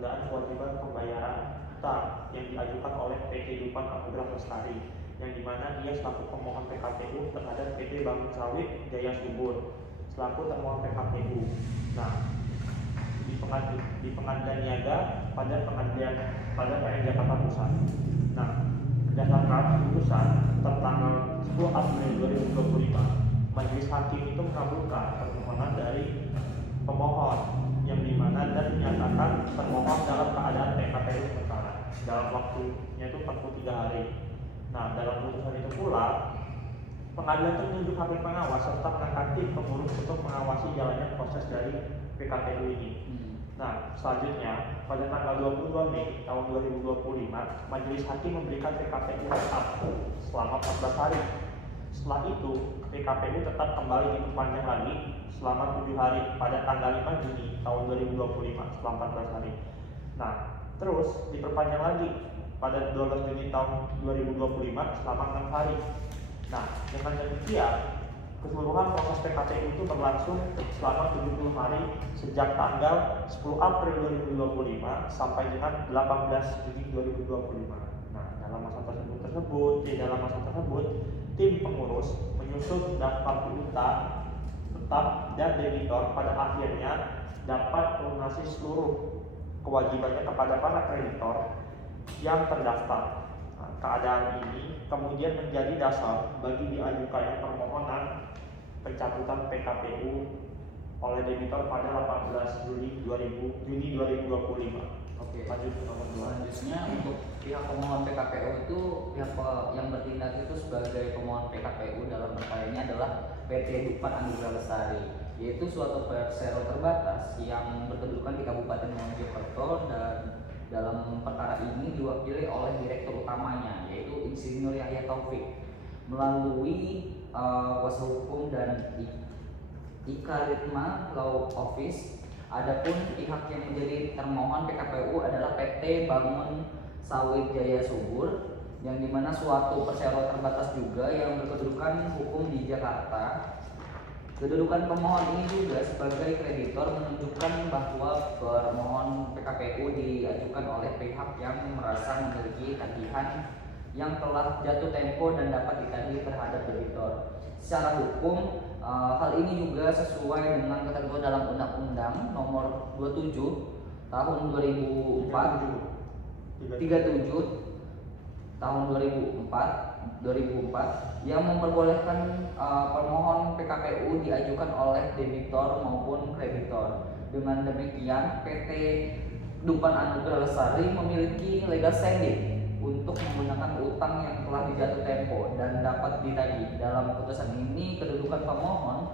penundaan kewajiban pembayaran utang yang diajukan oleh PT Dupan Anugrah Lestari, yang dimana ia selaku pemohon PKPU terhadap PT Bangun Sawit Jaya Subur selaku termohon PKPU. Nah, di pengadilan niaga pada PN Jakarta Pusat. Nah, berdasarkan putusan tertanggal 10 April 2025, Majelis Hakim itu mengabulkan permohonan dari pemohon yang dimana dan menyatakan termohon dalam keadaan PKPU sementara dalam waktunya itu 43 hari. Nah, dalam putusan itu pula pengadilan itu menunjuk hakim pengawas serta mengangkat tim pengurus untuk mengawasi jalannya proses dari PKPU ini. Nah, selanjutnya pada tanggal 22 Mei tahun 2025, Majelis Hakim memberikan PKPU wrap up selama 14 hari. Setelah itu, PKPU tetap kembali diperpanjang lagi selama 7 hari pada tanggal 5 Juni tahun 2025 selama 14 hari. Nah, terus diperpanjang lagi pada 12 Juni tahun 2025 selama 6 hari. Nah, dengan demikian keseluruhan proses PKPU itu berlangsung selama 70 hari sejak tanggal 10 April 2025 sampai dengan 18 Juni 2025. Nah, dalam masa tersebut, tim pengurus menyusun daftar piutang tetap dan debitor pada akhirnya dapat melunasi seluruh kewajibannya kepada para kreditor yang terdaftar. Nah, keadaan ini kemudian menjadi dasar bagi diajukannya permohonan pencabutan PKPU oleh debitor pada 18 Juni 2025. Oke. Lanjut ke nomor 2. Selanjutnya untuk pihak pemohon PKPU itu pihak yang bertindak itu sebagai pemohon PKPU dalam perkara ini adalah PT Dupan Anugrah Lestari, yaitu suatu persero terbatas yang berkedudukan di Kabupaten Mojokerto, dan dalam perkara ini diwakili oleh direktur utamanya yaitu Insinyur Yahya Taufik melalui kuasa hukum dan Ikaritma Law Office. Adapun pihak yang menjadi termohon PKPU adalah PT Bangun Sawit Jaya Subur, yang dimana suatu persero terbatas juga yang berkedudukan hukum di Jakarta. Kedudukan pemohon ini juga sebagai kreditor menunjukkan bahwa permohon PKPU diajukan oleh pihak yang merasa memiliki tagihan yang telah jatuh tempo dan dapat ditagih terhadap debitor. Secara hukum, hal ini juga sesuai dengan ketentuan dalam Undang-Undang Nomor 27 Tahun 2004 Tahun 2004 yang memperbolehkan permohon PKPU diajukan oleh debitor maupun kreditor. Dengan demikian, PT Dupan Anugrah Lestari memiliki legal standing untuk menggunakan utang yang telah dijatuh tempo dan dapat ditagih. Dalam putusan ini, kedudukan pemohon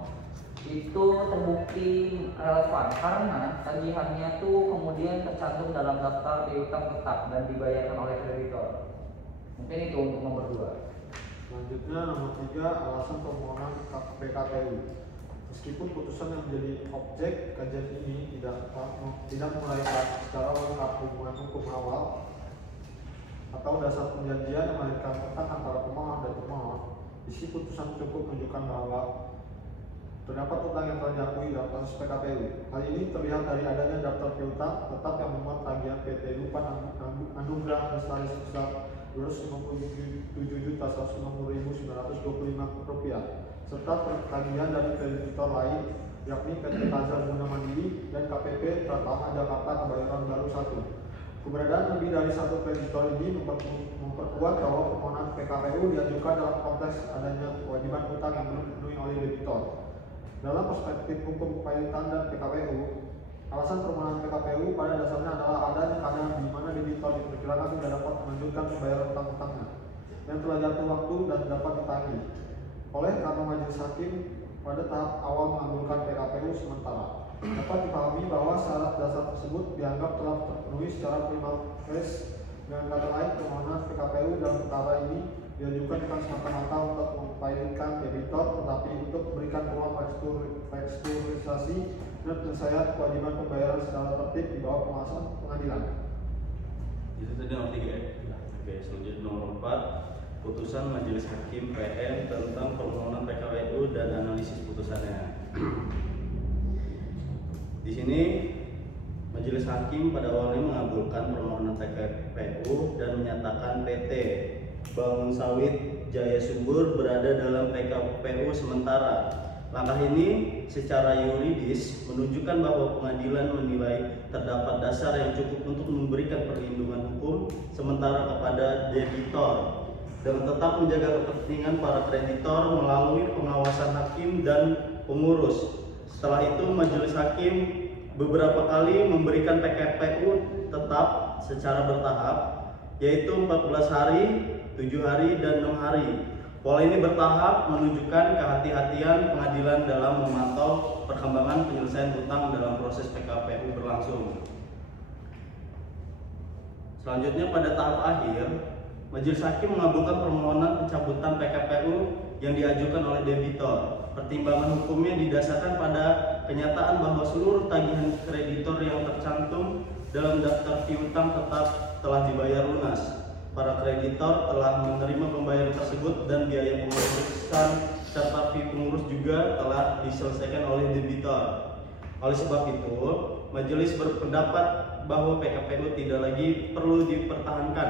itu terbukti relevan karena tagihannya tuh kemudian tercantum dalam daftar piutang tetap dan dibayarkan oleh kreditor. Mungkin itu untuk nomor 2. Selanjutnya nomor 3, alasan permohonan PKPU. Meskipun putusan yang menjadi objek kajian ini tidak menguraikan secara lengkap hubungan hukum awal atau dasar perjanjian yang melahirkan utang antara pemohon dan termohon, isi putusan cukup menunjukkan bahwa terdapat utang yang telah diakui dalam kasus PKPU. Hal ini terlihat dari adanya daftar piutang tetap yang memuat tagihan PT Dupan Anugrah Lestari sebesar Rp257.190.925 serta tagihan dari kreditor lain yakni PT Kazal Guna Mandiri dan KPP Pratama Jakarta Kebayoran Baru 1. Keberadaan lebih dari satu kreditor ini memperkuat bahwa permohonan PKPU diajukan dalam konteks adanya kewajiban utang yang belum dipenuhi oleh debitor. Dalam perspektif hukum kepailitan dan PKPU, alasan permohonan PKPU pada dasarnya adalah adanya keadaan di mana debitor diperkirakan tidak dapat melanjutkan pembayaran utang-utangnya yang telah jatuh waktu dan dapat ditagih. Oleh karena majelis hakim pada tahap awal mengabulkan PKPU sementara, dapat dipahami bahwa syarat dasar tersebut dianggap telah terpenuhi secara prima facie. Dengan kata lain, permohonan PKPU dalam perkara ini diajukan bukan semata-mata untuk memfailkan debitor, tetapi untuk memberikan ruang restrukturisasi dan penyelesaian kewajiban pembayaran secara tertib di bawah pengawasan pengadilan. Itu tadi nomor 3 ya? Oke, selanjutnya nomor 4, putusan Majelis Hakim PN tentang permohonan PKPU dan analisis putusannya. Di sini Majelis Hakim pada awalnya mengabulkan permohonan PKPU dan menyatakan PT Bangun Sawit Jaya Subur berada dalam PKPU sementara. Langkah ini secara yuridis menunjukkan bahwa pengadilan menilai terdapat dasar yang cukup untuk memberikan perlindungan hukum sementara kepada debitor dengan tetap menjaga kepentingan para kreditor melalui pengawasan hakim dan pengurus. Setelah itu Majelis Hakim beberapa kali memberikan PKPU tetap secara bertahap, yaitu 14 hari, 7 hari, dan 6 hari. Pola ini bertahap menunjukkan kehati-hatian pengadilan dalam memantau perkembangan penyelesaian hutang dalam proses PKPU berlangsung. Selanjutnya pada tahap akhir, Majelis Hakim mengabulkan permohonan pencabutan PKPU yang diajukan oleh debitor. Pertimbangan hukumnya didasarkan pada kenyataan bahwa seluruh tagihan kreditor yang tercantum dalam daftar piutang tetap telah dibayar lunas. Para kreditor telah menerima pembayaran tersebut dan biaya pengurusan serta fee pengurus juga telah diselesaikan oleh debitor. Oleh sebab itu, majelis berpendapat bahwa PKPU tidak lagi perlu dipertahankan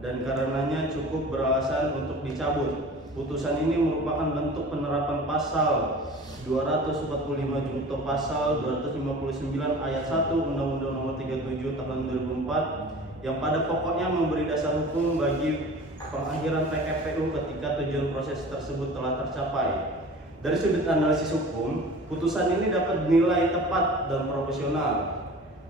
dan karenanya cukup beralasan untuk dicabut. Putusan ini merupakan bentuk penerapan pasal 245 junto pasal 259 ayat 1 Undang-Undang Nomor 37 Tahun 2004 yang pada pokoknya memberi dasar hukum bagi pengakhiran PKPU ketika tujuan proses tersebut telah tercapai. Dari sudut analisis hukum, putusan ini dapat dinilai tepat dan profesional.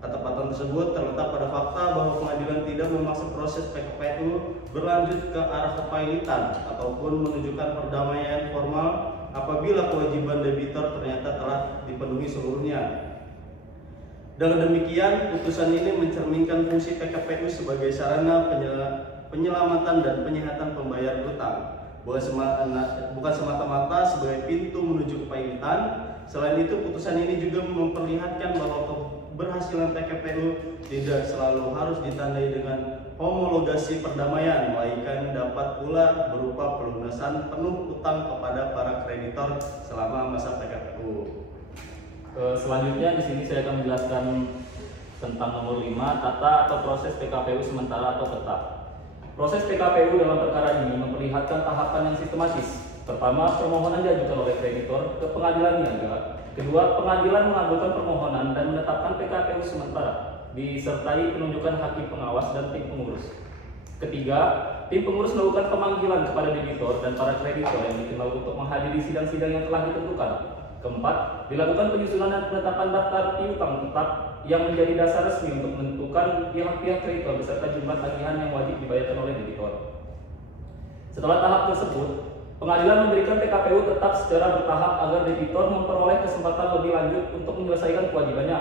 Ketepatan tersebut terletak pada fakta bahwa pengadilan tidak memaksa proses PKPU berlanjut ke arah kepailitan ataupun menunjukkan perdamaian formal apabila kewajiban debitor ternyata telah dipenuhi seluruhnya. Dengan demikian, putusan ini mencerminkan fungsi PKPU sebagai sarana penyelamatan dan penyehatan pembayar hutang, bukan semata-mata sebagai pintu menuju kepailitan. Selain itu, putusan ini juga memperlihatkan bahwa keberhasilan PKPU tidak selalu harus ditandai dengan homologasi perdamaian, melainkan dapat pula berupa pelunasan penuh utang kepada para kreditor selama masa PKPU. Selanjutnya di sini saya akan menjelaskan tentang nomor 5, tata atau proses PKPU sementara atau tetap. Proses PKPU dalam perkara ini memperlihatkan tahapan yang sistematis. Pertama, permohonan diajukan oleh kreditor ke pengadilan niaga. Kedua, pengadilan mengabulkan permohonan dan menetapkan PKPU sementara, disertai penunjukan hakim pengawas dan tim pengurus. Ketiga, tim pengurus melakukan pemanggilan kepada debitor dan para kreditor yang dikenal untuk menghadiri sidang-sidang yang telah ditentukan. Keempat, dilakukan penyusunan dan penetapan daftar piutang tetap yang menjadi dasar resmi untuk menentukan pihak-pihak kreditor beserta jumlah tagihan yang wajib dibayarkan oleh debitor. Setelah tahap tersebut, pengadilan memberikan PKPU tetap secara bertahap agar debitor memperoleh kesempatan lebih lanjut untuk menyelesaikan kewajibannya.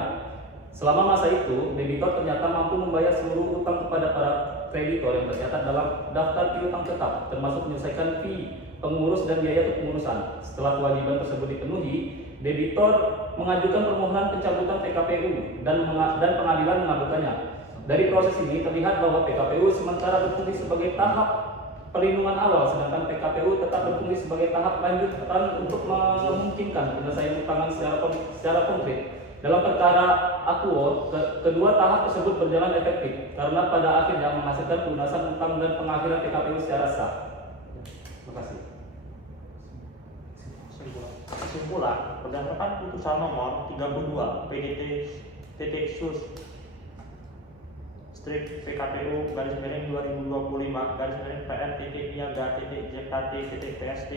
Selama masa itu, debitor ternyata mampu membayar seluruh utang kepada para kreditor yang tercatat dalam daftar piutang tetap, termasuk menyelesaikan fee, pengurus dan biaya kepengurusan. Setelah kewajiban tersebut dipenuhi, debitor mengajukan permohonan pencabutan PKPU dan pengadilan mengabulkannya. Dari proses ini terlihat bahwa PKPU sementara berfungsi sebagai tahap perlindungan awal, sedangkan PKPU tetap berfungsi sebagai tahap lanjutan untuk memungkinkan penyelesaian utangan secara konkret. Dalam perkara Akuo, kedua tahap tersebut berjalan efektif karena pada akhirnya menghasilkan pelunasan utang dan pengakhiran PKPU secara sah. Terima kasih. Kesimpulan, berdasarkan putusan nomor 32 PDT titik sus strip PKPU garis miring 2025 garis miring PR titik niaga titik JKT titik PST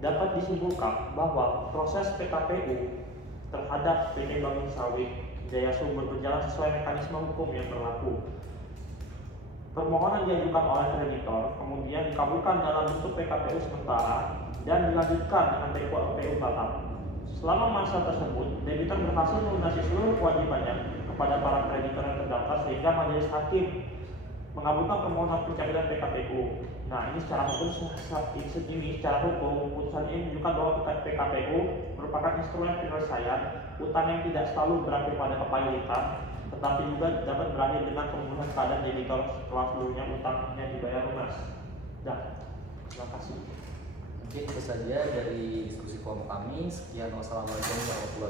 dapat disimpulkan bahwa proses PKPU terhadap PT Bangun Sawit Jaya Subur berjalan sesuai mekanisme hukum yang berlaku. Permohonan diajukan oleh kreditor kemudian dikabulkan dalam bentuk PKPU sementara dan dilanjutkan dengan PKPU tetap. Selama masa tersebut, debitor berhasil melunasi seluruh kewajibannya kepada para kreditor yang terdaftar sehingga majelis hakim mengabulkan permohonan pencabutan PKPU. Nah, ini secara hukum putusan ini menunjukkan bahwa PKPU merupakan instrumen penyelesaian utang yang tidak selalu berakhir pada kepailitan, tetapi juga dapat berakhir dengan pemulihan keadaan debitor setelah seluruhnya utangnya dibayar lunas. Dan terima kasih. Mungkin itu saja dari diskusi kelompok kami. Sekian, wassalamualaikum warahmatullahi wabarakatuh.